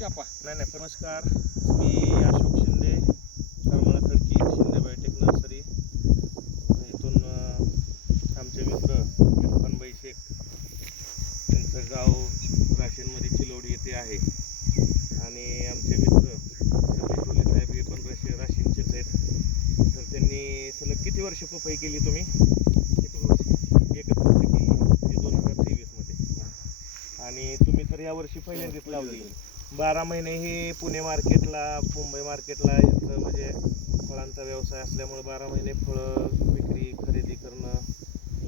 नाही नाही, नमस्कार. मी अशोक शिंदे, करमाळा खडकी, शिंदे बायोटेक नर्सरी. इथून आमचे मित्र इरफानभाई शेख, त्यांचं गाव राशीनमध्ये चिलोडी येथे आहे. आणि आमचे मित्र शफी साहेब हे पण राशीनचेच आहेत. तर त्यांनी सलग किती वर्ष पपई केली तुम्ही? एकच वर्ष केली, ते 2023 मध्ये. आणि तुम्ही तर यावर्षी पहिल्यांदाच लावली. 12 महिने हे पुणे मार्केटला, मुंबई मार्केटला यांचं म्हणजे फळांचा व्यवसाय असल्यामुळे 12 महिने फळं विक्री खरेदी करणं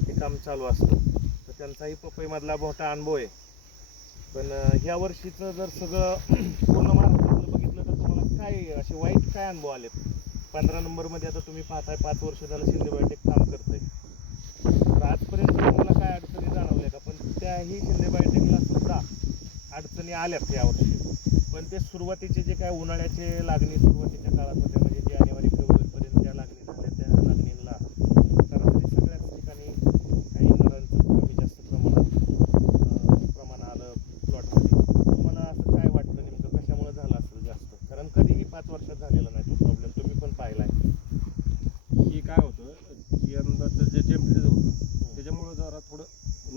हे काम चालू असतं. तर त्यांचाही पपईमधला मोठा अनुभव आहे. पण ह्या वर्षीचं जर सगळं पूर्ण महाराष्ट्रातलं बघितलं तर तुम्हाला काय असे वाईट काय अनुभव आलेत? 15 नंबरमध्ये आता तुम्ही पाहताय 5 वर्ष झालं शिंदे बायोटेक काम करतंय. तर आजपर्यंत तुम्हाला काय अडचणी जाणवल्या का? पण त्याही शिंदे बायोटेकला सुद्धा अडचणी आल्यात यावर्षी. पण ते सुरुवातीचे जे काय उन्हाळ्याचे लागणी सुरुवातीच्या काळात होत्या, म्हणजे जानेवारी फेब्रुवारीपर्यंत ज्या लागणी झाल्या त्या लागणीला सरासरी सगळ्याच ठिकाणी काही नरांचं कमी जास्त प्रमाण आलं प्लॉटमध्ये. तुम्हाला असं काय वाटतं नेमकं कशामुळे झालं असेल जास्त? कारण कधीही 5 वर्षात झालेला नाही तो प्रॉब्लेम, तुम्ही पण पाहिला आहे. की काय होतं, यंदाचं जे टेम्परेचर होतं त्याच्यामुळं जरा थोडं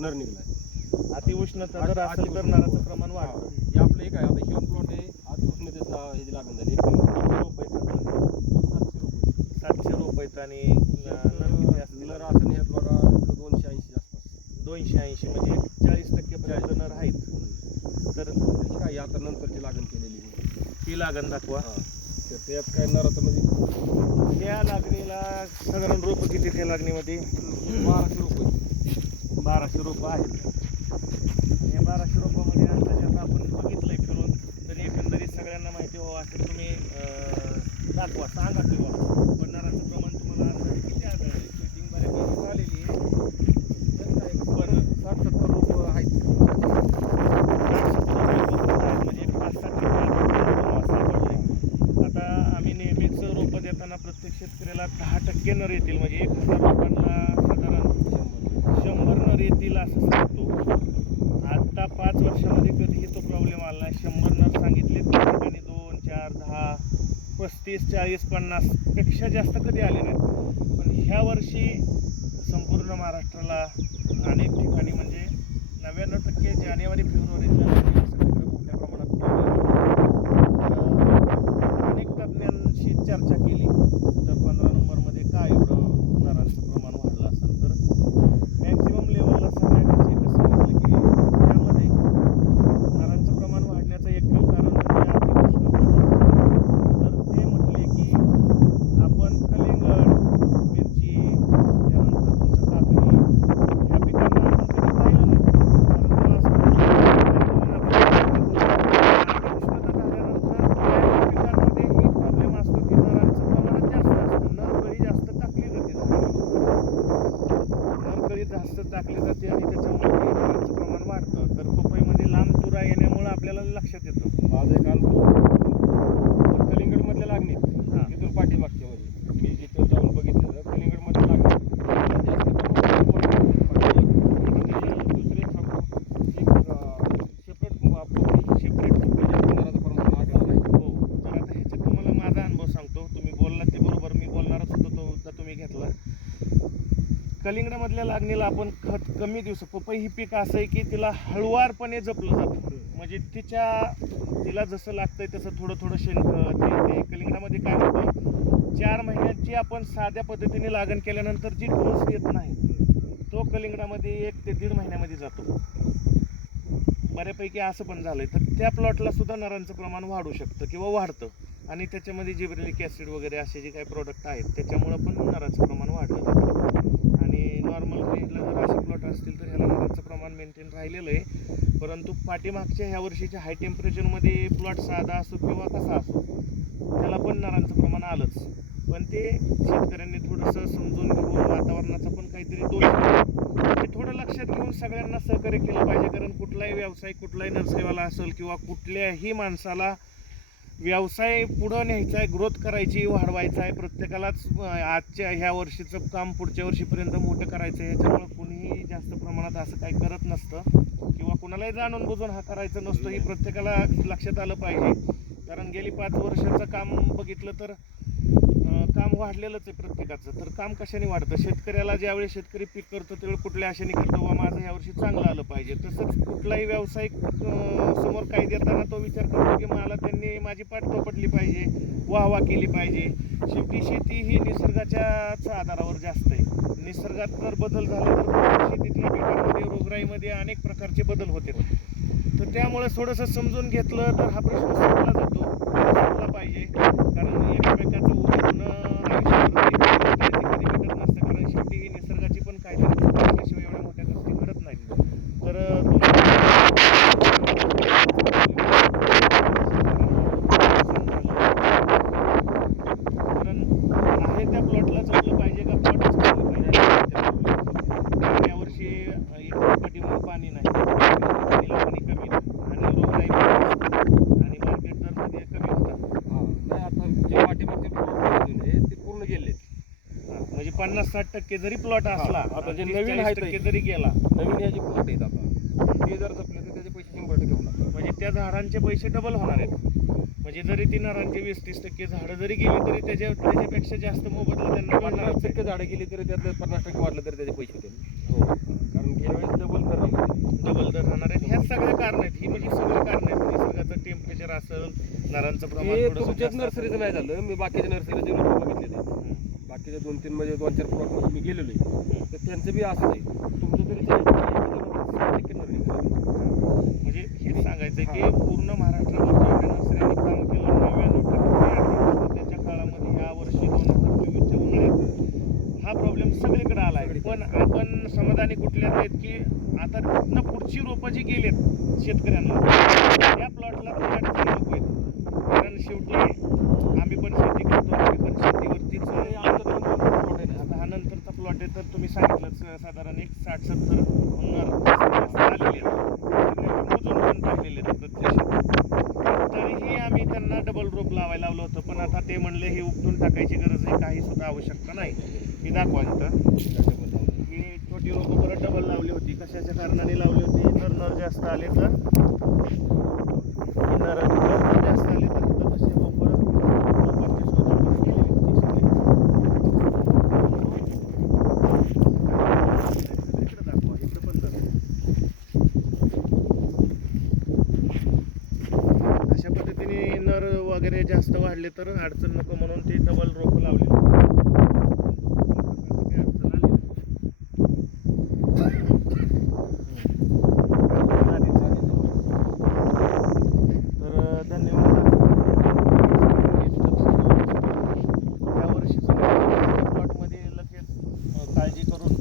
नर निघलं आहे. अतिउष्णता जर असेल तर नराचं प्रमाण वाढतं. हे आपलं एक आहे, आता ह्यो प्लॉट आहे अतिउष्णतेचा ह्याची लागण झाली. 700 रुपये आणि नर असं ह्यात बघा 280 आसपास. 280 म्हणजे 40% पर्यंत नर आहेत. तर ही काय आता नंतरची लागण केलेली ती लागण दाखवा. तर त्यात काय नराचं म्हणजे त्या लागणीला साधारण रोपं किती त्या लागणीमध्ये? 1200 रुपये. 1200 रोपं आहेत. आणि या 1200 रोपामध्ये अंदाजात आपण बघितलंय फिरून, तर एकंदरीत सगळ्यांना माहिती व्हावं असं तुम्ही दाखवा, सांगा किंवा पण नराचं प्रमाण तुम्हाला अंदाजे किती आढळले? सेटिंग बऱ्यापैकी झालेली आहे. बरं, 60-70 रोपं आहेत. म्हणजे 5-7 आता आम्ही नेहमीच रोपं देताना प्रत्येक शेतकऱ्याला 10% नर येतील, म्हणजे 1000 रोपांना साधारण 100 नर येतील असं सांगतो. आता 5 वर्षामध्ये कधीही तो प्रॉब्लेम आला नाही. 100 नर सांगितले, त्या ठिकाणी 2, 4, 10, 35, 40, 50 पेक्षा जास्त कधी आले नाहीत. पण ह्या वर्षी संपूर्ण महाराष्ट्राला अनेक ठिकाणी म्हणजे 99% जानेवारी फेब्रुवारीला सगळीकडे मोठ्या प्रमाणात अनेक तज्ज्ञांशी चर्चा केली. तर 15 नंबरमध्ये काय एवढं नरांचं प्रमाण वाढलं असेल, तर मॅक्झिमम लेवलला सगळ्यांनीच एकच सांगितलं की त्यामध्ये नरांचं प्रमाण वाढण्याचं एकमेव कारण म्हणजे अतिउष्णता. तर ते म्हटले की आपण कलिंगड, मिरची, त्यानंतर तुमचं काकडी ह्या पिकांना आपण कधी पाहिलं नाही. कारण त्याला असं अतिउष्णता झाल्यानंतर त्या पिकांमध्ये ही प्रॉब्लेम असतो की नरांचं प्रमाण जास्त असतं. नरकळी जास्त टाकली जाते नरकळी जास्त टाकली जाते आणि त्याच्यामुळे ते नरांचं प्रमाण वाढतं. तर पपईमध्ये लांब तुरा येण्यामुळे आपल्याला लक्षात येतं. माझं एक अनुभव कलिंगडमधल्या लागणीत तिथून पाठीमागच्या मध्ये मी जिथं जाऊन बघितलं कलिंगडमध्ये लागणी जास्त दुसरे सेपरेट नराचं प्रमाण आढळलं नाही. हो, तर आता ह्याच्यात तुम्हाला माझा अनुभव सांगतो. तुम्ही बोललात ते बरोबर, मी बोलणारच होतो, तो मुद्दा तुम्ही घेतला. कलिंगडामधल्या लागणीला आपण खत कमी दिवस, पपई ही पीक असं आहे की तिला हळुवारपणे जपलं जातं. म्हणजे तिला जसं लागतंय तसं थोडं थोडं शेणखत ते कलिंगडामध्ये काय होतं, 4 महिन्याची आपण साध्या पद्धतीने लागण केल्यानंतर जी डोस येत नाही तो कलिंगडामध्ये 1 ते 1.5 महिन्यामध्ये जातो बऱ्यापैकी. असं पण झालंय. तर त्या प्लॉटला सुद्धा नरांचं प्रमाण वाढू शकतं किंवा वाढतं. आणि त्याच्यामध्ये जिब्रेलिक ॲसिड वगैरे असे जे काही प्रोडक्ट आहेत त्याच्यामुळं पण नराचं प्रमाण वाढलं जातं. आणि नॉर्मल रेंजला जर असे प्लॉट असतील तर ह्याला नराचं प्रमाण मेंटेन राहिलेलं आहे. परंतु पाठीमागच्या ह्या वर्षीच्या हाय टेम्परेचरमध्ये प्लॉट साधा असो किंवा कसा असो त्याला पण नरांचं प्रमाण आलंच. पण ते शेतकऱ्यांनी थोडंसं समजून घेऊन, वातावरणाचा पण काहीतरी दोष ते थोडं लक्षात घेऊन सगळ्यांना सहकार्य केलं पाहिजे. कारण कुठलाही व्यवसाय, कुठलाही नर्सरीवाला असेल किंवा कुठल्याही माणसाला व्यवसाय पुढं न्यायचा आहे, ग्रोथ करायची, वाढवायचा आहे. प्रत्येकालाच आजच्या ह्या वर्षीचं काम पुढच्या वर्षीपर्यंत मोठं करायचं आहे. ह्याच्यामुळं कुणीही जास्त प्रमाणात असं काही करत नसतं किंवा कुणालाही जाणून बुजून हा करायचं नसतं. ही प्रत्येकाला लक्षात आलं पाहिजे. कारण गेली 5 वर्षाचं काम बघितलं तर काम वाढलेलंच आहे प्रत्येकाचं. तर काम कशाने वाढतं? शेतकऱ्याला ज्यावेळी शेतकरी पीक करतो त्यावेळी कुठल्या आशेने करतो, वा माझं यावर्षी चांगलं आलं पाहिजे. तसंच कुठलाही व्यावसायिक समोर काही देताना तो विचार करतो की मला त्यांनी माझी पाठ पडली पाहिजे, वाहवा केली पाहिजे. शेवटी शेती ही निसर्गाच्याच आधारावर जास्त आहे. निसर्गात जर बदल झाले तर शेतीतल्या पिकांमध्ये, रोगराईमध्ये अनेक प्रकारचे बदल होते. तर त्यामुळे थोडंसं समजून घेतलं तर हा प्रश्न सुटला जातो, सुटला पाहिजे. कारण एकमेकाचं उभं होणं आयुष्यावर कधी भेटत नसतं. कारण शेवटी ही निसर्गाची पण काहीतरी असल्याशिवाय एवढ्या मोठ्या गोष्टी घडत नाहीत. तर कारण आहे त्या प्लॉटला जपलं पाहिजे का प्लॉटच केलं पाहिजे. यावर्षी एक पाठीमागे पाणी नाही, पाणी कमी आणि रोगराई आणि मार्केट दरमध्ये कमी होता. नाही आता जे पाठीमागचे प्लॉट ते पूर्ण गेले. म्हणजे 50-60% जरी प्लॉट असला, आता जे 30-40% नवीन आहेत जरी गेला, नवीन ह्याचे प्लॉट आहेत आता ते जर जपले तर त्याचे पैसे 100% होणार. म्हणजे त्या झाडांचे पैसे डबल होणार आहेत. म्हणजे जरी ती नरांची 20-30% झाडं जरी गेली तरी त्याच्यापेक्षा जास्त मोबदला त्यांना मिळणार. 50% झाडं गेली तरी त्यातलं 50% वाढलं तरी त्याचे पैसे होतील. हो, कारण गेल्या वेळेस डबल दर राहणार. डबल दर राहणार आहेत. ह्याच सगळे कारण आहेत. ही म्हणजे सगळे कारण आहेत. निसर्गाचं टेम्परेचर असेल, नरांचं प्रमाण हे थोडंसं तुमच्याच जास्त नर्सरीचं नाही झालं, मी बाकीच्या नर्सरीचे लोक बघितले ते. बाकीच्या 2-3 म्हणजे 2-4 प्लॉटमध्ये मी गेलेलो आहे तर त्यांचं बी असंच आहे. तुमचं तरी 60% नर्सरी म्हणजे हेच सांगायचं की पूर्ण महाराष्ट्रावर जेवढ्या नर्सऱ्यांनी काम केलं 99% त्याच्या काळामध्ये ह्या वर्षी 2024च्या उन्हाळ्यात हा प्रॉब्लेम सगळीकडे आला आहे. पण आपण समाधानी कुठल्यात आहेत की आता तिथनं पुढची रोपं जी गेलेत शेतकऱ्यांना त्या प्लॉटला अडचणी नको आहेत. कारण शेवटी आम्ही पण शेती करतो, आम्ही पण शेतीवरतीच आता हा नंतरचा प्लॉट आहे. तर तुम्ही सांगितलंच साधारण एक 60-70 आलेले पण पाहिलेले प्रत्यक्ष. तरीही आम्ही त्यांना डबल रोप लावायला लावलं होतं. पण आता ते म्हणले ही उपटून टाकायची गरज आहे, काही सुद्धा आवश्यकता नाही. ही दाखवा इथं ही छोटी रोपं परत डबल लावली होती. कशाच्या कारणाने लावली होती? जर नर जास्त आले तर नर जास्त आले तर इथं तसे रोपं रोपांची शोध आपण केलेली होती सगळी. इकडे दाखवा, इकडं पण दाखवा. अशा पद्धतीने नर वगैरे जास्त वाढले तर अडचण नको म्हणून ती डबल रोपं लावली. तर धन्यवाद. या वर्षीचा प्लॉटमध्ये लगेच काळजी करून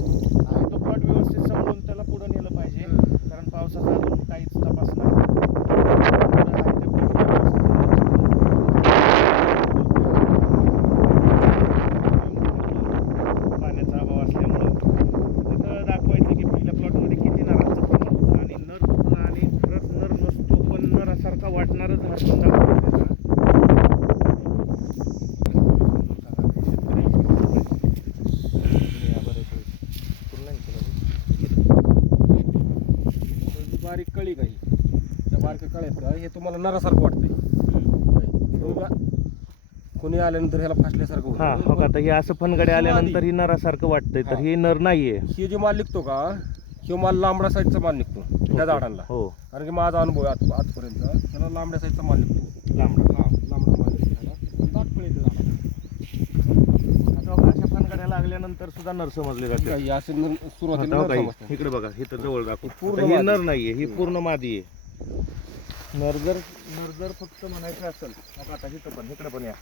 आहे तो प्लॉट व्यवस्थित समजून त्याला पुढे नेलं पाहिजे. कारण पावसाचा अजून काहीच तपास नाही. पाण्याचा अभाव असल्यामुळं तिथं दाखवायचं की पहिल्या प्लॉटमध्ये किती नरांचं प्रमाण होतं आणि नर कुठला आणि खरंच नर नसतो पण नरासारखा वाटणारं झाड पण दाखवायचं. बारीक कळी काही त्या बारक्या कळ्यात का हे तुम्हाला नरासारखं वाटतंय. कोणी आल्यानंतर ह्याला फासल्यासारखं हा होतं. हो, आता हे असं फनगडे आल्यानंतर ही नरासारखं वाटतंय. तर ही नर नाहीये. हे जे माल निघतो का हे माल लांबड्या साईडचा माल निघतो त्या झाडांना. हो, कारण की माझा अनुभव आहे आजपर्यंत ह्याला लांबड्या साईडचा माल निघतो. लांबडा. लांबडा माल निघतो ह्याला. दाट फळ येते झाडाला. आता बघा, अशा फनगड्या लागल्यानंतर सुद्धा नर समजले जाते. काही असे सुरुवातीला आता नर बघा, समजतात. इकडे बघा, इथं जवळ दाखव. पूर्ण आता ही मादी. नर नाहीये, ही पूर्ण मादी आहे. नर जर फक्त म्हणायचं असेल मग आता इकडे पण या.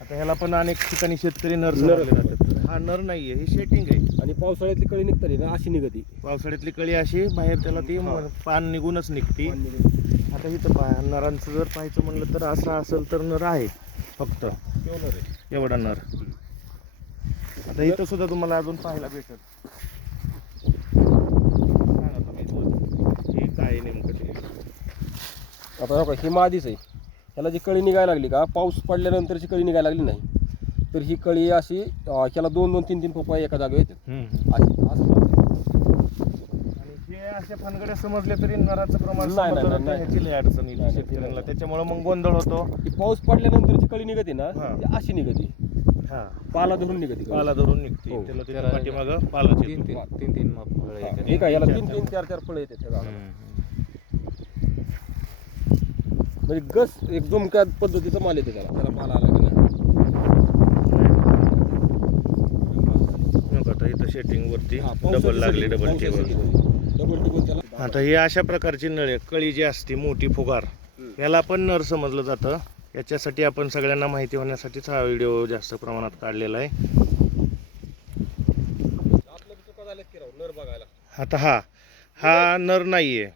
आता ह्याला पण अनेक ठिकाणी शेतकरी नर समजले जातात. हा नर नाहीये, ही शेटिंग आहे. आणि पावसाळ्यातली कळी निघतली ना अशी निघती. पावसाळ्यातली कळी अशी बाहेर त्याला ती पान निघूनच निघते. आता इथं नरांचं जर पाहायचं म्हणलं तर असं असेल तर नर आहे फक्त एवढा नर. आता इथं सुद्धा तुम्हाला अजून पाहायला भेटेल. सांगा तुम्ही हे काय आहे नेमकं ते. आता बघा ही मादीच आहे. ह्याला जी कळी निघायला लागली का, पाऊस पडल्यानंतरची कळी निघायला लागली नाही तर ही कळी अशी ह्याला 2-2, 3-3 पपया एका जागेवर येतात. अशी असं आणि हे असे फनगडे समजले तरी नराचं प्रमाण नाही, नाही, समजलं तर नाही. ह्याची लय अडचण येते नाही, शेतकऱ्यांना. त्याच्यामुळे मग गोंधळ होतो. ही पाऊस पडल्यानंतरची कळी निघते ना, हा. ती अशी निघते, हा, पाला धरून निघते. पाला धरून निघते. हो. त्याला त्याच्या पाठीमागं पालाच येतो. तीन फळं येतात. हे काय याला 3-3, 4-4 फळं येतात त्या झाडाला. म्हणजे गस एकदम त्या पद्धतीचा माल येते त्याला पाला आला का नाही. मग आता इथं शेटिंग वरती हा, पावसाची डबल लागले, setting, डबल पावसाची टेबल. setting. डबल टेबल त्याला. आता ही अशा प्रकारची नळे, कळी जी असते मोठी फुगार, याला पण नर समजलं जातं. याच्यासाठी आपण सगळ्यांना माहिती होण्यासाठीच हा व्हिडिओ जास्त प्रमाणात काढलेला आहे. आपल्या बी चुका झाल्यात की राव, नर बघायला. आता हा नर नाही आहे,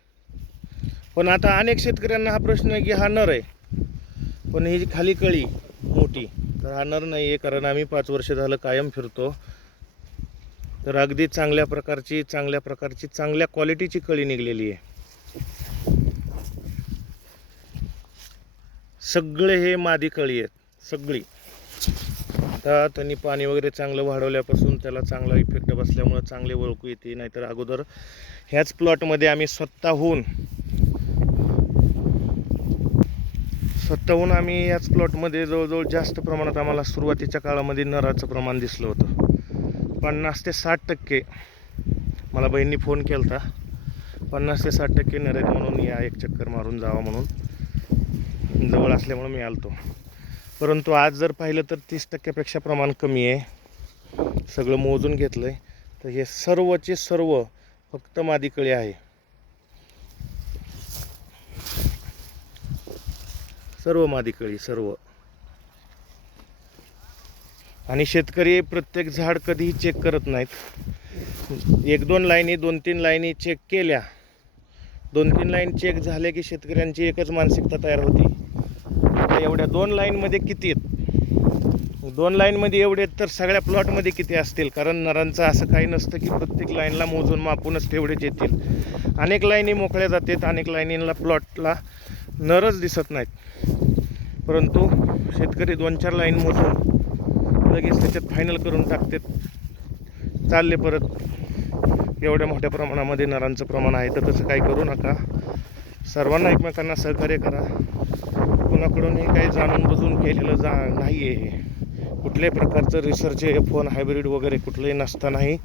पण आता अनेक शेतकऱ्यांना हा प्रश्न आहे की हा नर आहे, पण ही जी खाली कळी मोठी, तर हा नर नाही आहे. कारण आम्ही 5 वर्ष झालं कायम फिरतो, तर अगदी चांगल्या प्रकारची चांगल्या क्वालिटीची कळी निघलेली आहे. सगळे हे मादी कळी आहेत, सगळी. आता त्यांनी पाणी वगैरे चांगलं वाढवल्यापासून त्याला चांगला इफेक्ट बसल्यामुळं चांगले ओळखू येते. नाहीतर अगोदर ह्याच प्लॉटमध्ये आम्ही स्वतःहून आम्ही ह्याच प्लॉटमध्ये जवळजवळ जास्त प्रमाणात आम्हाला सुरुवातीच्या काळामध्ये नराचं प्रमाण दिसलं होतं. 50 ते 60% मला बहिणीने फोन केला होता, 50 ते 60% नर आहेत म्हणून या, एक चक्कर मारून जावा म्हणून. जवळ असल्यामुळं मी आलतो. परंतु आज जर पाहिलं तर 30%पेक्षा प्रमाण कमी आहे. सगळं मोजून घेतलं आहे तर हे सर्वचे सर्व फक्त मादी कळी आहे. सर्व मादी कळी, सर्व. आणि शेतकरी प्रत्येक झाड कधीही चेक करत नाहीत. 1-2 लाईनी, 2-3 लाईनी चेक केल्या, 2-3 लाईन चेक झाले की शेतकऱ्यांची एकच मानसिकता तयार होती, आता एवढ्या 2 लाईनमध्ये किती आहेत, 2 लाईनमध्ये एवढे आहेत तर सगळ्या प्लॉटमध्ये किती असतील. कारण नरांचं असं काही नसतं की प्रत्येक लाईनला मोजून मापूनच तेवढेच येतील. अनेक लाईनी मोकळ्या जातात, अनेक लाईनीला प्लॉटला नरच दिसत नाहीत. परंतु शेतकरी 2-4 लाईन मोजून लगेच त्याच्यात फायनल करून टाकतात, चालले परत. एवढ्या मोठ्या प्रमाणामध्ये नरांचं प्रमाण आहे, तर तसं काही करू नका. सर्वांना एकमेकांना सहकार्य करा. कुणाकडून हे काही जाणून बुजून केलेलं नाही आहे. हे कुठल्याही प्रकारचं रिसर्च, F1 हायब्रिड वगैरे कुठलंही नसतानाही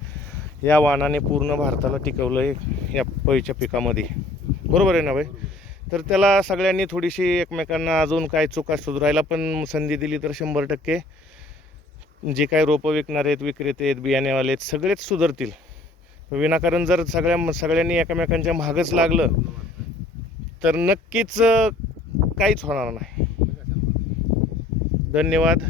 या वाहनाने पूर्ण भारताला टिकवलं आहे या पळीच्या पिकामध्ये. बरोबर आहे ना भाई? तर त्याला सगळ्यांनी थोडीशी एकमेकांना अजून काय चुका सुधारायला पण संधी दिली तर 100% जे काही रोपं विकणारे आहेत, विक्रेते आहेत, बियाणेवाले आहेत, सगळेच सुधारतील. विनाकारण जर सगळ्यांनी एकमेकांच्या मागच लागलं तर नक्कीच काहीच होणार नाही. धन्यवाद.